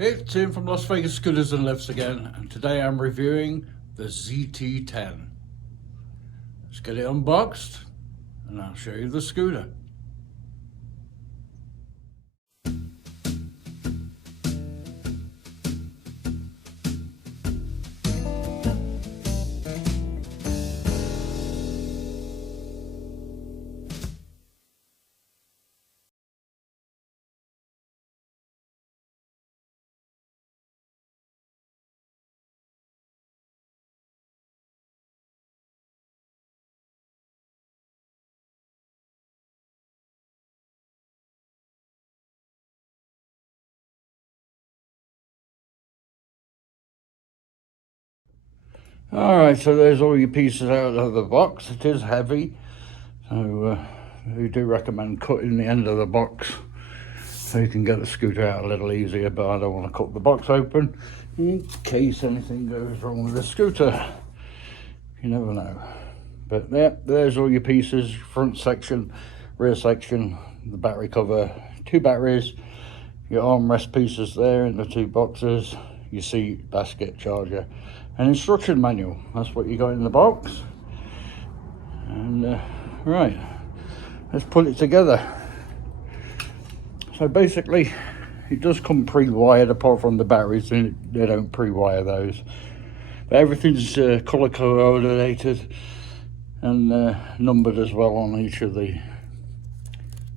It's Tim from Las Vegas Scooters and Lifts again, and today I'm reviewing the ZT10. Let's get it unboxed and I'll show you the scooter. Alright, so there's all your pieces out of the box. It is heavy, so we do recommend cutting the end of the box so you can get the scooter out a little easier, but I don't want to cut the box open in case anything goes wrong with the scooter. You never know. But there's all your pieces: front section, rear section, the battery cover, 2 batteries, your armrest pieces there in the 2 boxes, your seat, basket, charger, an instruction manual. That's what you got in the box. And right, let's put it together. So basically it does come pre-wired, apart from the batteries. They don't pre-wire those, but everything's color coordinated and numbered as well on each of the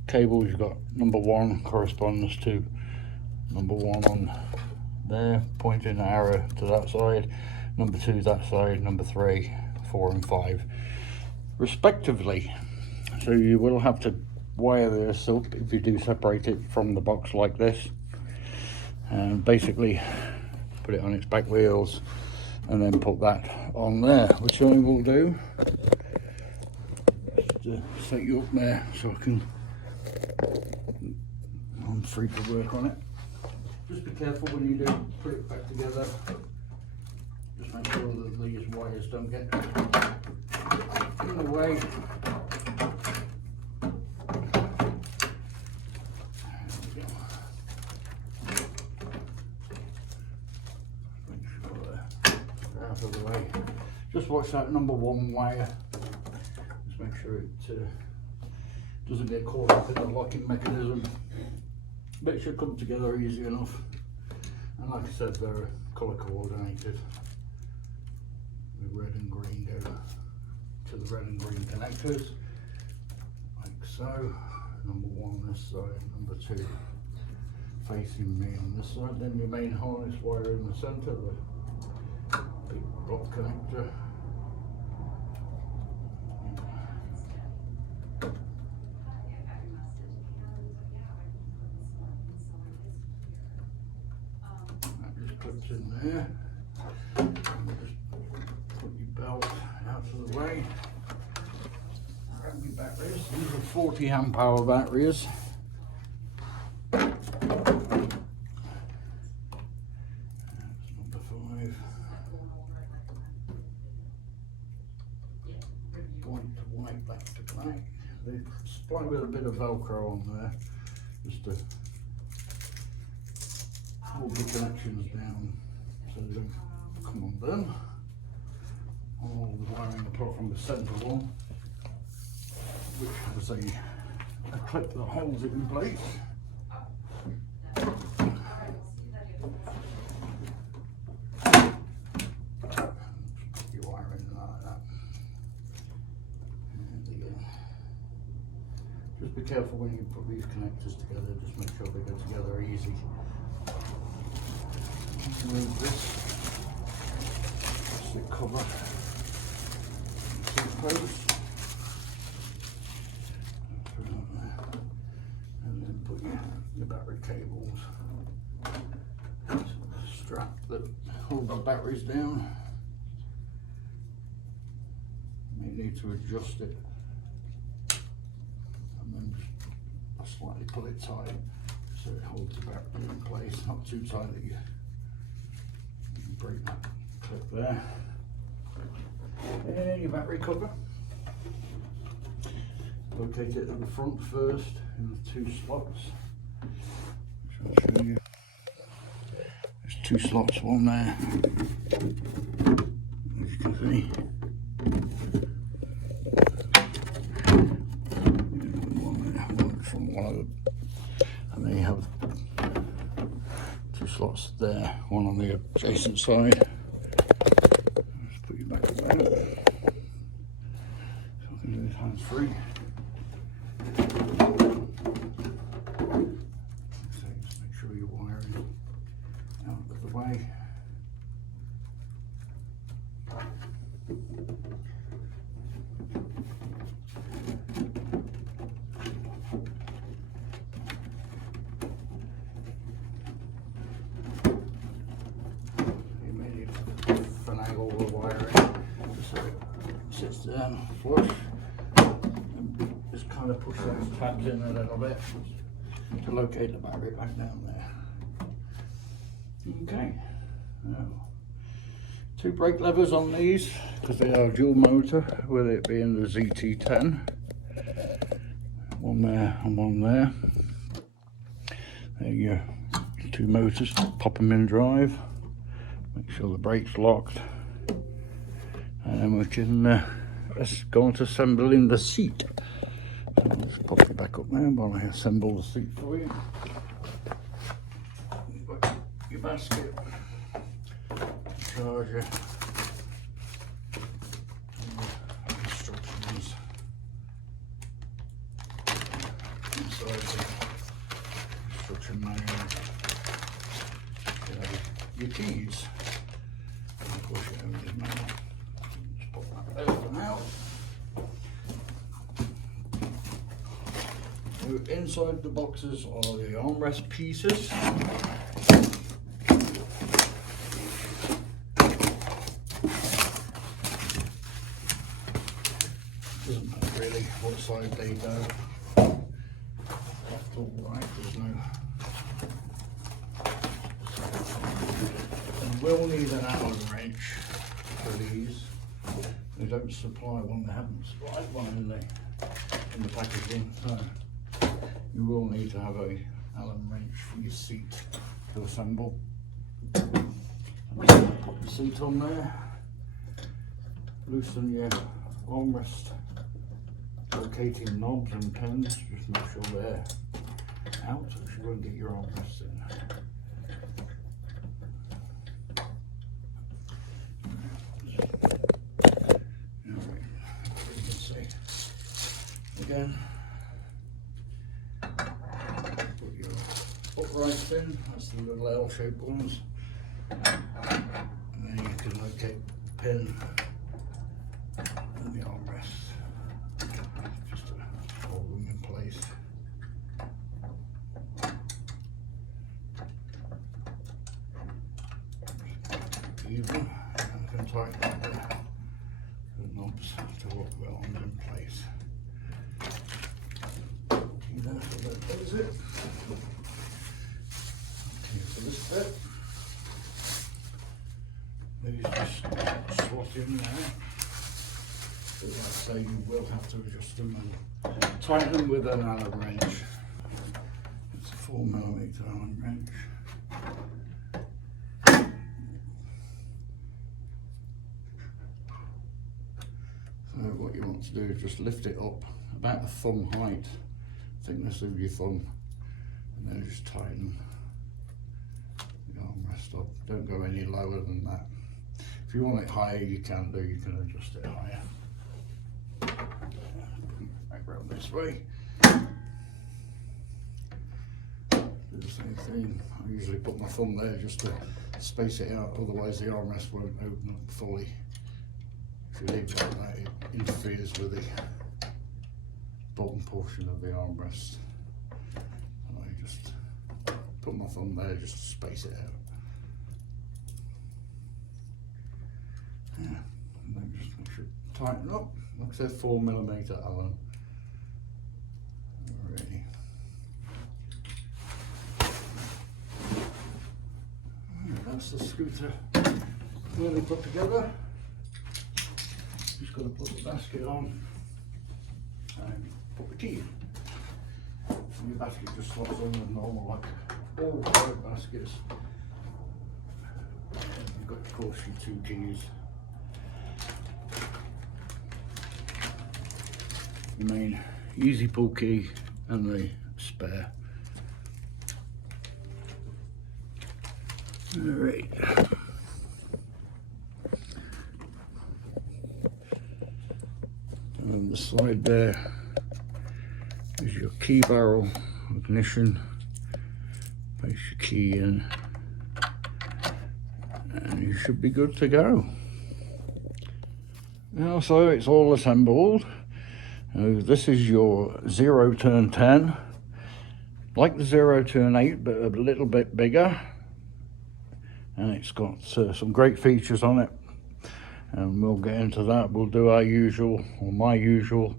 cables. You've got number 1 corresponds to number 1 on there, pointing the arrow to that side, number 2 that side, number 3, 4 and 5 respectively. So you will have to wire this up if you do separate it from the box like this, and basically put it on its back wheels and then put that on there, which I will do. Just set you up there so I'm free to work on it. Just be careful when you do put it back together. Just make sure that these wires don't get in the way. There we go. Make sure they're out of the way. Just watch that number 1 wire. Just make sure it doesn't get caught up in the locking mechanism. But it should come together easy enough. And like I said, they're colour coordinated. The red and green go to the red and green connectors, like so. Number 1 this side, number 2 facing me on this side. Then your main harness wire in the centre, the big block connector. Clips in there. Just put your belt out of the way. Grab your batteries. These are 40 amp hour batteries. That's number 5. Point to white, back to black. They supply with a bit of Velcro on there, just to hold the connections down so they don't come undone. All the wiring apart from the centre one, which has a clip that holds it in place. Put your wire in like that. There you go. Just be careful when you put these connectors together, just make sure they go together easy. Remove this plastic cover, post, and then put your battery cables, strap that hold the batteries down. You need to adjust it and then just slightly pull it tight so it holds the battery in place, not too tight that you break that clip there. And your battery cover. Locate it at the front first in the 2 slots, which I'll show you. 2 slots, one there, as you can see. One there, one from one of them. And then you have 2 slots there, one on the adjacent side. Just put you back up there. So I can do this hands free. So just make sure you're wiring out of the way. Finagle the wiring just so it sits down flush, and just kind of push those tabs in a little bit to locate the battery back down there. Okay, now 2 brake levers on these because they are dual motor, with it being the ZT10. One there and one there. There you go, 2 motors, pop them in drive. Make sure the brake's locked, and then we can let's go on to assembling the seat. So let's pop it back up there while I assemble the seat for you. You've got your basket, charger, instructions inside the instruction manual. Your keys. Of course, you have these manual. Just pop that there for now. So inside the boxes are the armrest pieces. Doesn't matter really what side they go. Left or right, there's no. We'll need an Allen wrench for these. They don't supply one, they haven't supplied one in the packaging, so you will need to have a Allen wrench for your seat to assemble. Put the seat on there, loosen your armrest locating knobs and pins, just make sure they're out so you won't get your armrests in. Again, put your uprights in, that's the little L-shaped ones, and then you can locate the pin and the armrest, just to hold them in place. Even, and I can tighten up the knobs to work well on in place. So that does it. Okay, for this bit, these just slot in there. But like I say, you will have to adjust them and tighten them with an Allen wrench. It's a 4mm Allen wrench. So what you want to do is just lift it up about a thumb height, thickness of your thumb, and then just tighten the armrest up. Don't go any lower than that. If you want it higher, you can adjust it higher. Back around this way. Do the same thing. I usually put my thumb there just to space it out, otherwise the armrest won't open up fully. If you leave it like that, it interferes with the bottom portion of the armrest. And I just put my thumb there just to space it out. Yeah, and then just make sure tighten up. Like I said, 4mm Allen. Alrighty. That's the scooter clearly put together. Just got to put the basket on and put the key in. And your basket just slots on as normal, like all private baskets. of course your 2 keys, the main easy pull key and the spare. Alright. And on the side there is your key barrel, ignition, place your key in, and you should be good to go. Now, so it's all assembled. This is your ZeroTurn 10, like the ZeroTurn 8, but a little bit bigger. And it's got some great features on it, and we'll get into that. We'll do our usual, or my usual,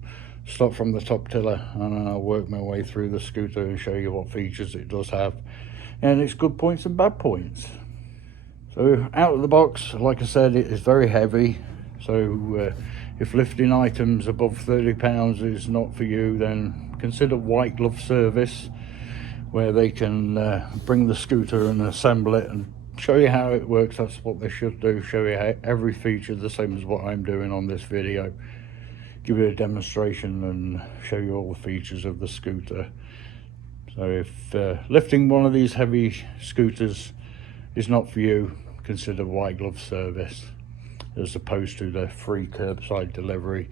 start from the top tiller, and then I'll work my way through the scooter and show you what features it does have, and its good points and bad points. So out of the box, like I said, it is very heavy. So if lifting items above 30 pounds is not for you, then consider white glove service, where they can bring the scooter and assemble it and show you how it works. That's what they should do, show you how every feature, the same as what I'm doing on this video. Give you a demonstration and show you all the features of the scooter. So if lifting one of these heavy scooters is not for you, consider white glove service, as opposed to the free curbside delivery.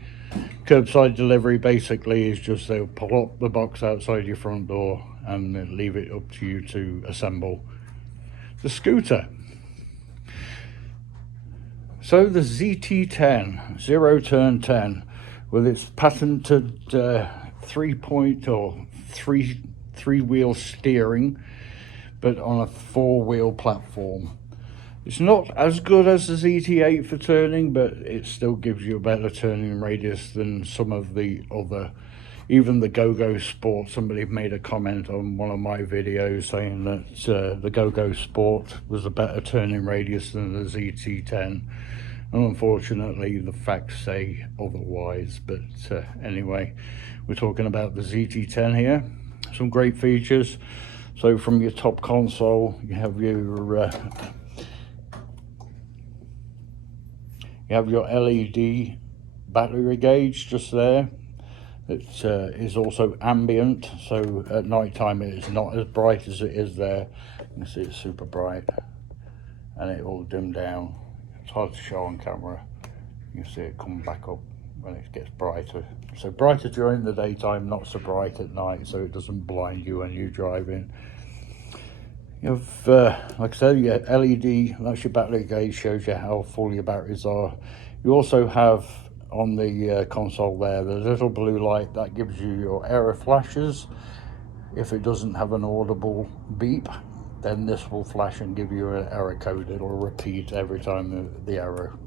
Curbside delivery basically is just they'll pull up the box outside your front door and leave it up to you to assemble the scooter. So the ZT10, ZeroTurn 10, with its patented three-wheel steering, but on a 4-wheel platform. It's not as good as the ZT8 for turning, but it still gives you a better turning radius than some of the other, even the Go-Go Sport. Somebody made a comment on one of my videos saying that the Go-Go Sport was a better turning radius than the ZT10. And unfortunately, the facts say otherwise. But anyway, we're talking about the ZT10 here. Some great features. So from your top console, you have your LED battery gauge just there. It is also ambient, so at night time it is not as bright as it is there. You can see it's super bright, and it will dim down. It's hard to show on camera. You can see it come back up when it gets brighter. So brighter during the daytime, not so bright at night, so it doesn't blind you when you're driving. You have, like I said, your LED, that's your battery gauge, shows you how full your batteries are. You also have on the console there, the little blue light that gives you your error flashes. If it doesn't have an audible beep, then this will flash and give you an error code. It'll repeat every time the error.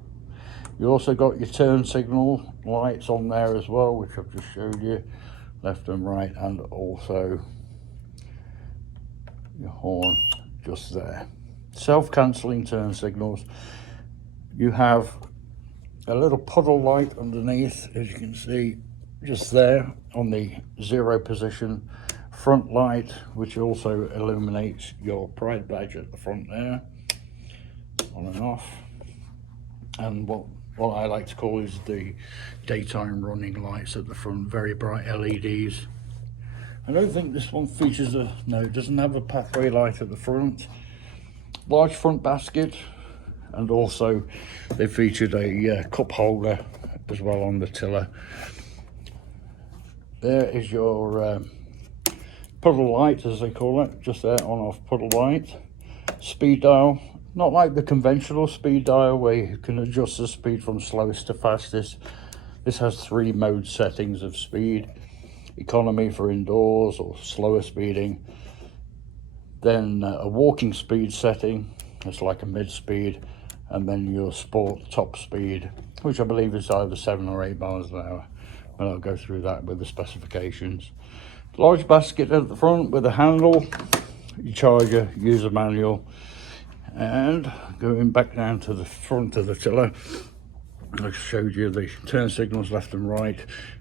You also got your turn signal lights on there as well, which I've just showed you, left and right, and also your horn just there. Self-cancelling turn signals. You have a little puddle light underneath, as you can see, just there on the 0 position. Front light, which also illuminates your Pride badge at the front there, on and off. And what I like to call is the daytime running lights at the front, very bright LEDs. I don't think this one features no, it doesn't have a pathway light at the front. Large front basket, and also they featured a cup holder as well on the tiller. There is your puddle light, as they call it, just there, on-off puddle light. Speed dial, not like the conventional speed dial where you can adjust the speed from slowest to fastest. This has 3 mode settings of speed. Economy for indoors or slower speeding, then a walking speed setting, it's like a mid-speed, and then your sport top speed, which I believe is either 7 or 8 miles an hour, and I'll go through that with the specifications. Large basket at the front with a handle, your charger, user manual, and going back down to the front of the tiller, I showed you the turn signals left and right,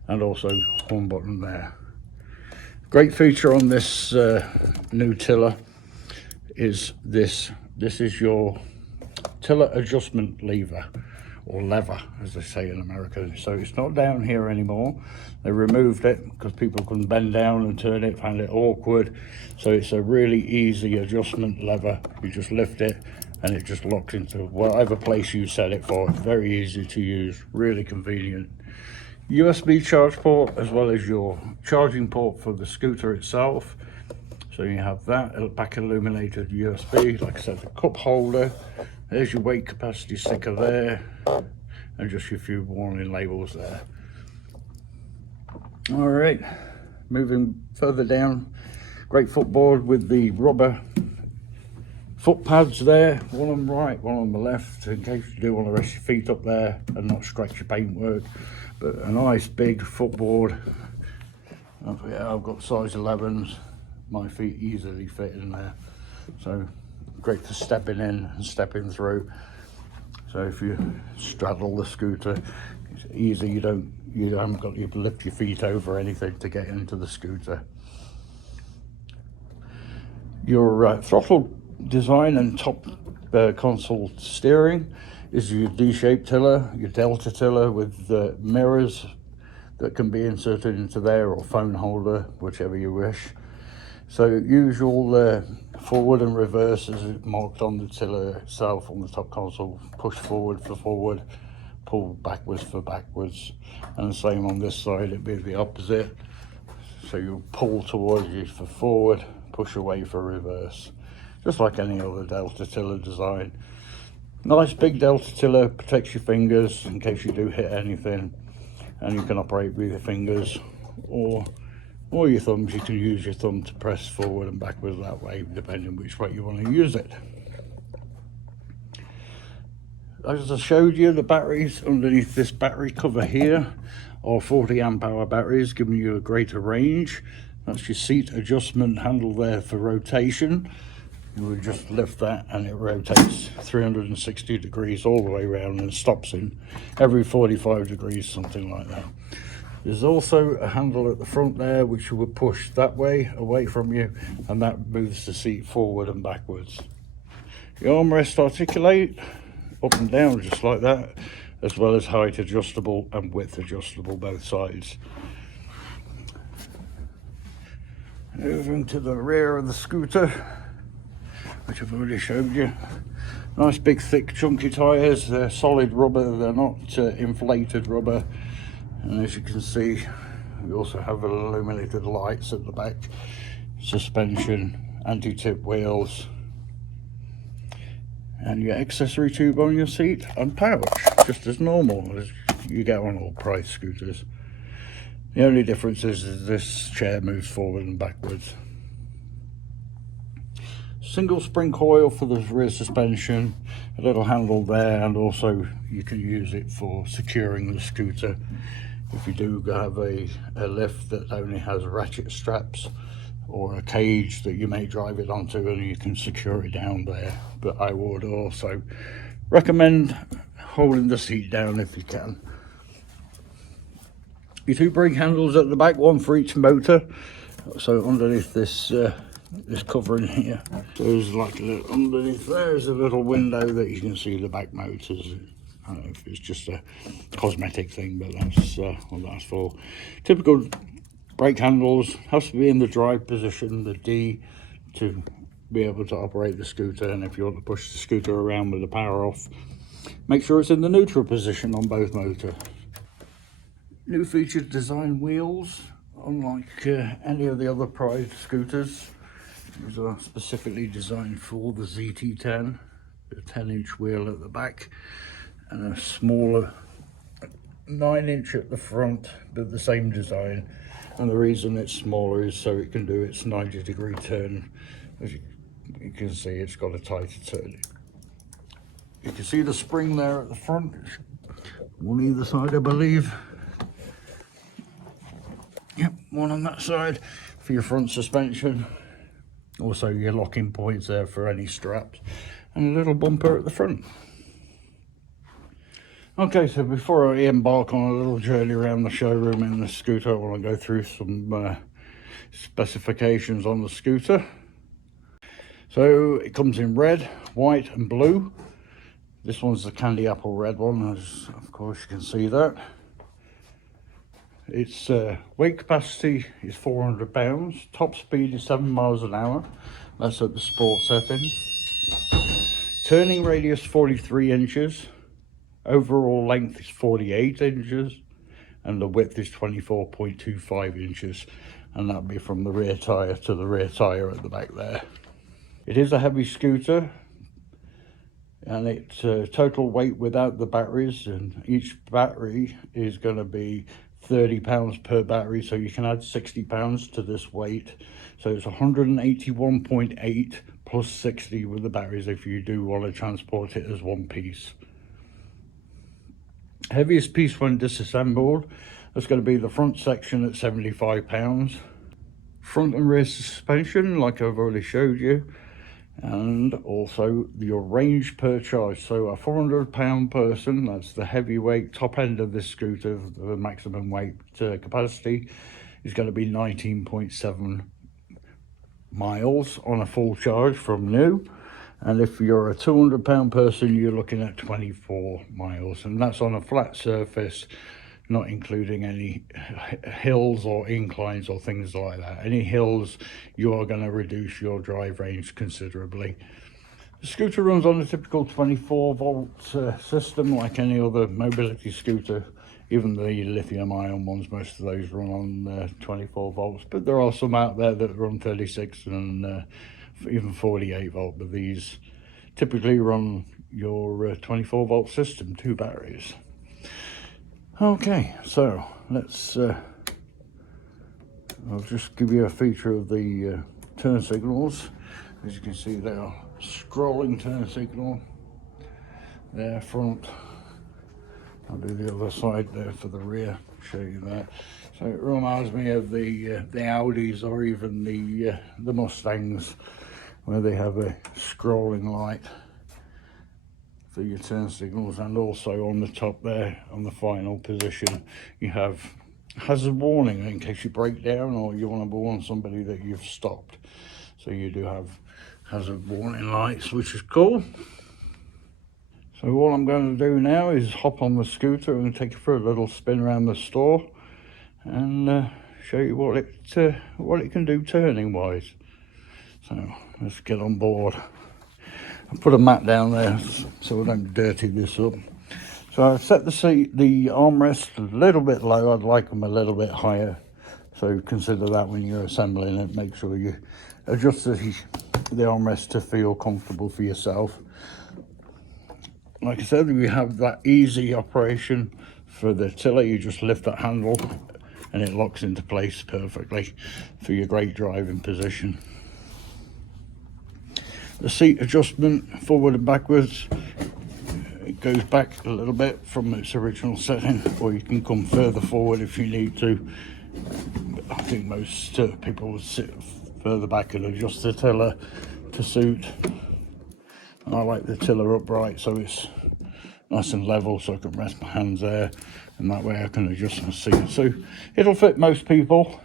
and also horn button there. Great feature on this new tiller is this. This is your tiller adjustment lever, or lever as they say in America. So it's not down here anymore. They removed it because people couldn't bend down and turn it, found it awkward. So it's a really easy adjustment lever. You just lift it and it just locks into whatever place you set it for. Very easy to use, really convenient. USB charge port, as well as your charging port for the scooter itself. So you have that, back illuminated USB, like I said, the cup holder. There's your weight capacity sticker there, and just your few warning labels there. All right, moving further down, great footboard with the rubber foot pads there, one on the right, one on the left, in case you do want to rest your feet up there and not scratch your paintwork. But a nice big footboard. I've got size 11s, my feet easily fit in there. So great for stepping in and stepping through. So if you straddle the scooter, it's easy. You haven't got to lift your feet over anything to get into the scooter. Your throttle design and top console steering is your D-shaped tiller, your Delta tiller with mirrors that can be inserted into there, or phone holder, whichever you wish. So usual forward and reverse is marked on the tiller itself on the top console. Push forward for forward, pull backwards for backwards, and the same on this side, it'd be the opposite. So you pull towards you for forward, push away for reverse, just like any other Delta tiller design. Nice big Delta tiller, protects your fingers in case you do hit anything, and you can operate with your fingers or your thumbs. You can use your thumb to press forward and backwards that way, depending which way you want to use it. As I showed you, the batteries underneath this battery cover here are 40 amp hour batteries, giving you a greater range. That's your seat adjustment handle there for rotation. You would just lift that and it rotates 360 degrees all the way around and stops in every 45 degrees, something like that. There's also a handle at the front there which you would push that way away from you, and that moves the seat forward and backwards. The armrest articulate up and down just like that, as well as height adjustable and width adjustable both sides. Moving to the rear of the scooter, which I've already showed you. Nice big thick chunky tyres. They're solid rubber, they're not inflated rubber. And as you can see, we also have illuminated lights at the back, suspension, anti-tip wheels, and your accessory tube on your seat and pouch, just as normal as you get on all Pride scooters. The only difference is this chair moves forward and backwards. Single spring coil for the rear suspension, a little handle there, and also you can use it for securing the scooter. If you do have a lift that only has ratchet straps or a cage that you may drive it onto, and you can secure it down there. But I would also recommend holding the seat down if you can. Your two brake handles at the back, one for each motor. So underneath this this covering here, there's like a little, underneath there's a little window that you can see the back motors. I don't know if it's just a cosmetic thing, but that's what that's for. Typical brake handles, has to be in the drive position, the D, to be able to operate the scooter. And if you want to push the scooter around with the power off, make sure it's in the neutral position on both motors. New featured design wheels, unlike any of the other Pride scooters. These are specifically designed for the ZT10, a 10-inch wheel at the back, and a smaller 9-inch at the front, but the same design. And the reason it's smaller is so it can do its 90-degree turn. As you can see, it's got a tighter turn. You can see the spring there at the front, one either side I believe. Yep, one on that side for your front suspension. Also your locking points there for any straps, and a little bumper at the front. Okay, so before I embark on a little journey around the showroom in the scooter, I want to go through some specifications on the scooter. So it comes in red, white and blue. This one's the candy apple red one, as of course you can see that. Its weight capacity is 400 pounds, top speed is 7 miles an hour, that's at the sport setting. Turning radius 43 inches, overall length is 48 inches, and the width is 24.25 inches, and that'll be from the rear tyre to the rear tyre at the back there. It is a heavy scooter, and its total weight without the batteries, and each battery is going to be 30 pounds per battery, so you can add 60 pounds to this weight, so it's 181.8 plus 60 with the batteries if you do want to transport it as one piece. Heaviest piece when disassembled, that's going to be the front section at 75 pounds. Front and rear suspension, like I've already showed you, and also your range per charge. So a 400-pound person, that's the heavyweight top end of this scooter, the maximum weight capacity is going to be 19.7 miles on a full charge from new. And if you're a 200-pound person, you're looking at 24 miles, and that's on a flat surface, not including any hills or inclines or things like that. Any hills, you are going to reduce your drive range considerably. The scooter runs on a typical 24-volt system like any other mobility scooter. Even the lithium-ion ones, most of those run on 24 volts, but there are some out there that run 36 and even 48 volt, but these typically run your 24-volt system, 2 batteries. Okay, so let's I'll just give you a feature of the turn signals. As you can see, they are scrolling turn signal there front. I'll do the other side there for the rear, show you that. So it reminds me of the Audis or even the Mustangs, where they have a scrolling light for your turn signals, and also on the top there, on the final position, you have hazard warning in case you break down or you want to warn somebody that you've stopped. So you do have hazard warning lights, which is cool. So what I'm going to do now is hop on the scooter and take you for a little spin around the store and show you what it can do turning wise. So let's get on board. I'll put a mat down there so we don't dirty this up. So I've set the armrest a little bit low. I'd like them a little bit higher. So consider that when you're assembling it. Make sure you adjust the armrest to feel comfortable for yourself. Like I said, we have that easy operation for the tiller. You just lift that handle and it locks into place perfectly for your great driving position. The seat adjustment forward and backwards, it goes back a little bit from its original setting, or you can come further forward if you need to. I think most people would sit further back and adjust the tiller to suit. I like the tiller upright so it's nice and level, so I can rest my hands there, and that way I can adjust my seat. So it'll fit most people.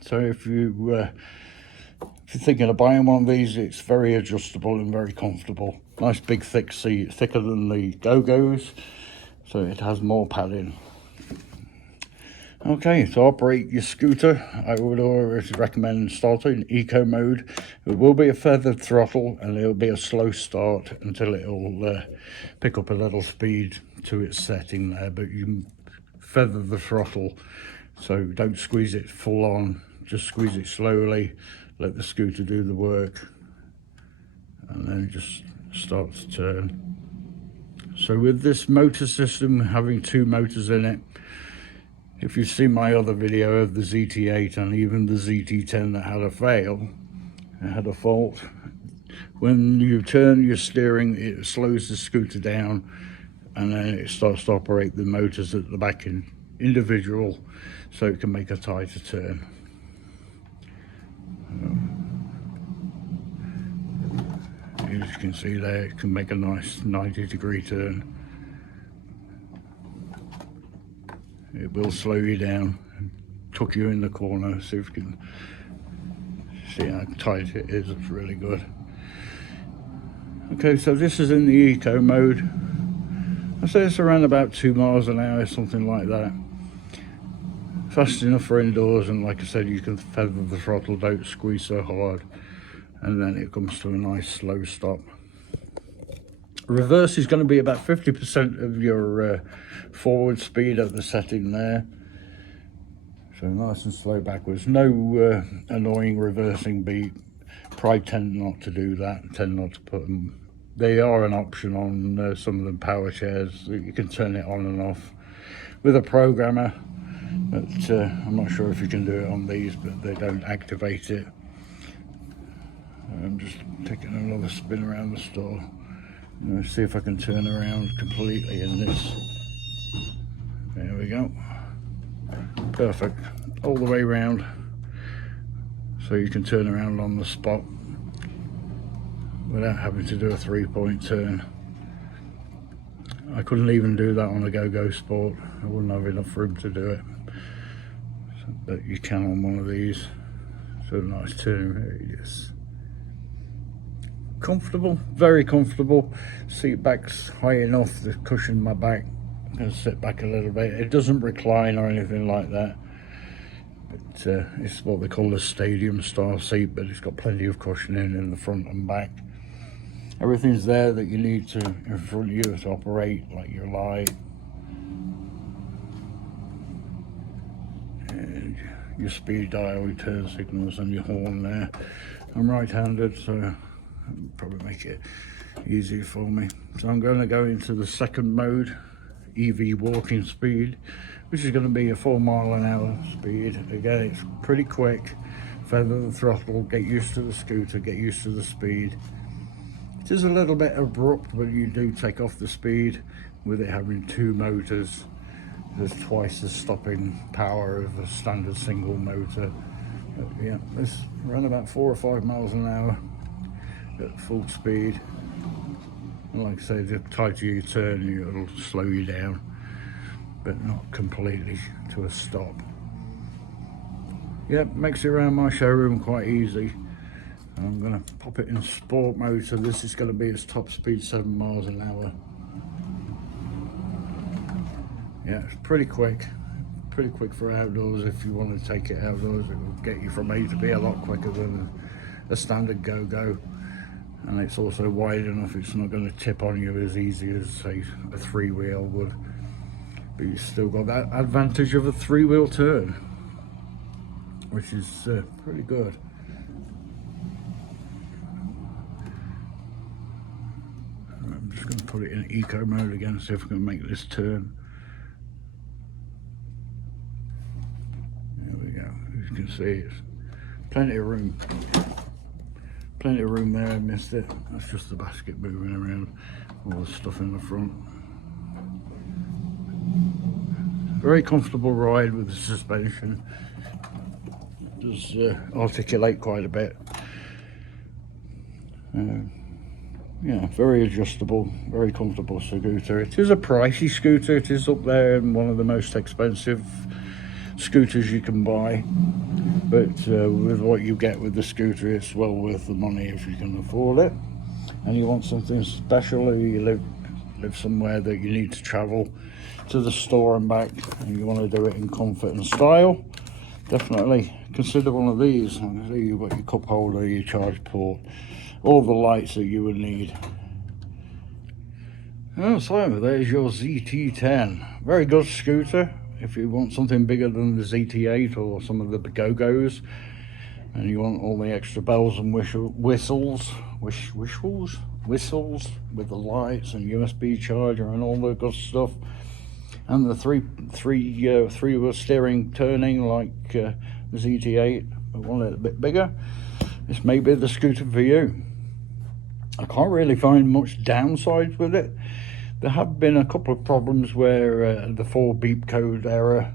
So if you're thinking of buying one of these, it's very adjustable and very comfortable. Nice big thick seat, thicker than the Go-Go's, so it has more padding. Okay, to operate your scooter, I would always recommend starting eco mode. It will be a feathered throttle and it'll be a slow start until it'll pick up a little speed to its setting there, but you can feather the throttle, so don't squeeze it full on, just squeeze it slowly, let the scooter do the work, and then just start to turn. So with this motor system having 2 motors in it, if you've seen my other video of the ZT8 and even the ZT10 that had a fault, when you turn your steering, it slows the scooter down and then it starts to operate the motors at the back in individual, so it can make a tighter turn. As you can see there, it can make a nice 90-degree turn. It will slow you down and tuck you in the corner, so if you can see how tight it is. It's really good. Okay, so this is in the eco mode. I say it's around about 2 miles an hour, something like that. Fast enough for indoors, and like I said, you can feather the throttle, don't squeeze so hard, and then it comes to a nice slow stop. Reverse is going to be about 50% of your forward speed at the setting there. So nice and slow backwards. No annoying reversing beep. Pride tend not to do that, tend not to put them. They are an option on some of the power chairs. You can turn it on and off with a programmer, but I'm not sure if you can do it on these, but they don't activate it. I'm just taking another spin around the store. See if I can turn around completely in this. There we go. Perfect. All the way around. So you can turn around on the spot without having to do a 3-point turn. I couldn't even do that on a Go-Go Sport. I wouldn't have enough room to do it. So, but you can on one of these. So nice turn radius. Comfortable, very comfortable. Seat back's high enough to cushion my back. I'm going to sit back a little bit. It doesn't recline or anything like that, but it's what they call a stadium style seat, but it's got plenty of cushioning in the front and back. Everything's there that you need to in front of you to operate, like your light and your speed dial, your turn signals, and your horn there. I'm right-handed, so that'll probably make it easier for me. So I'm going to go into the second mode, EV walking speed, which is going to be a 4 mile an hour speed. Again, it's pretty quick. Feather the throttle, get used to the scooter, get used to the speed. It is a little bit abrupt, but you do take off the speed with it having 2 motors. There's twice the stopping power of a standard single motor. But yeah, it's around about 4 or 5 miles an hour at full speed. And like I say, the tighter you turn, it'll slow you down, but not completely to a stop. Yeah, makes it around my showroom quite easy. I'm going to pop it in sport mode, so this is going to be its top speed, 7 miles an hour. Yeah, it's pretty quick for outdoors. If you want to take it outdoors, it will get you from A to B a lot quicker than a standard Go-Go. And it's also wide enough, it's not going to tip on you as easy as, say, a 3-wheel would. But you've still got that advantage of a 3-wheel turn, which is pretty good. I'm just going to put it in eco mode again, see if I can make this turn. There we go. As you can see, it's plenty of room. Plenty of room there, I missed it. That's just the basket moving around, all the stuff in the front. Very comfortable ride with the suspension. It does articulate quite a bit. Yeah, very adjustable, very comfortable scooter. It is a pricey scooter. It is up there and one of the most expensive scooters you can buy. But with what you get with the scooter, it's well worth the money if you can afford it. And you want something special, or you live somewhere that you need to travel to the store and back, and you want to do it in comfort and style, definitely consider one of these. You've got your cup holder, your charge port, all the lights that you would need. Oh, so there's your ZT10. Very good scooter. If you want something bigger than the ZT8 or some of the Go-Go's, and you want all the extra bells and whistles with the lights and USB charger and all the good stuff, and the three-wheel steering turning like the ZT8, but one a little bit bigger, this may be the scooter for you. I can't really find much downsides with it. There have been a couple of problems where the 4 beep code error,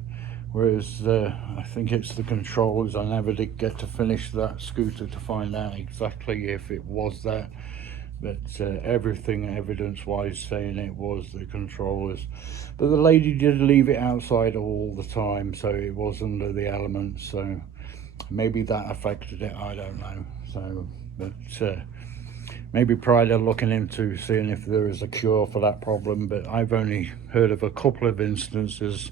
whereas I think it's the controls. I never did get to finish that scooter to find out exactly if it was that, but everything evidence-wise saying it was the controllers. But the lady did leave it outside all the time, so it was under the elements, so maybe that affected it, I don't know. So, but maybe Pride are looking into seeing if there is a cure for that problem, but I've only heard of a couple of instances,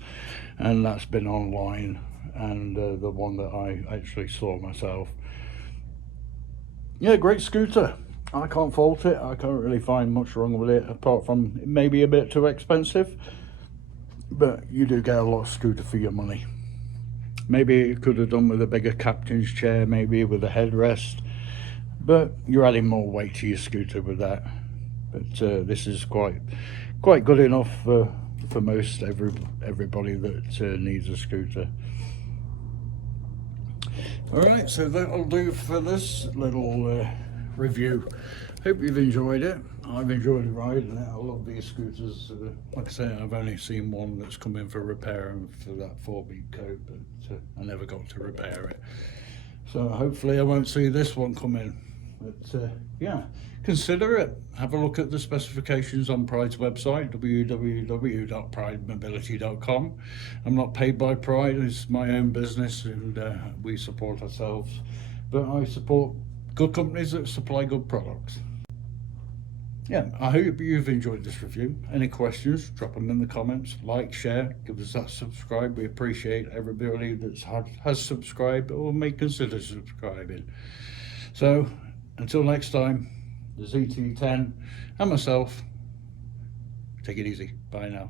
and that's been online, and the one that I actually saw myself. Yeah, great scooter. I can't fault it. I can't really find much wrong with it, apart from it may be a bit too expensive, but you do get a lot of scooter for your money. Maybe it could have done with a bigger captain's chair, maybe with a headrest, but you're adding more weight to your scooter with that. But this is quite good enough for most everybody that needs a scooter. Alright, so that'll do for this little review. Hope you've enjoyed it. I've enjoyed riding it. I love these scooters. Like I say, I've only seen one that's come in for repair and for that 4-beat coat, but I never got to repair it. So hopefully I won't see this one come in. But yeah, consider it. Have a look at the specifications on Pride's website, www.pridemobility.com. I'm not paid by Pride, it's my own business, and we support ourselves. But I support good companies that supply good products. Yeah, I hope you've enjoyed this review. Any questions, drop them in the comments. Like, share, give us that subscribe. We appreciate everybody that has subscribed or may consider subscribing. So until next time, the ZT10 and myself, take it easy. Bye now.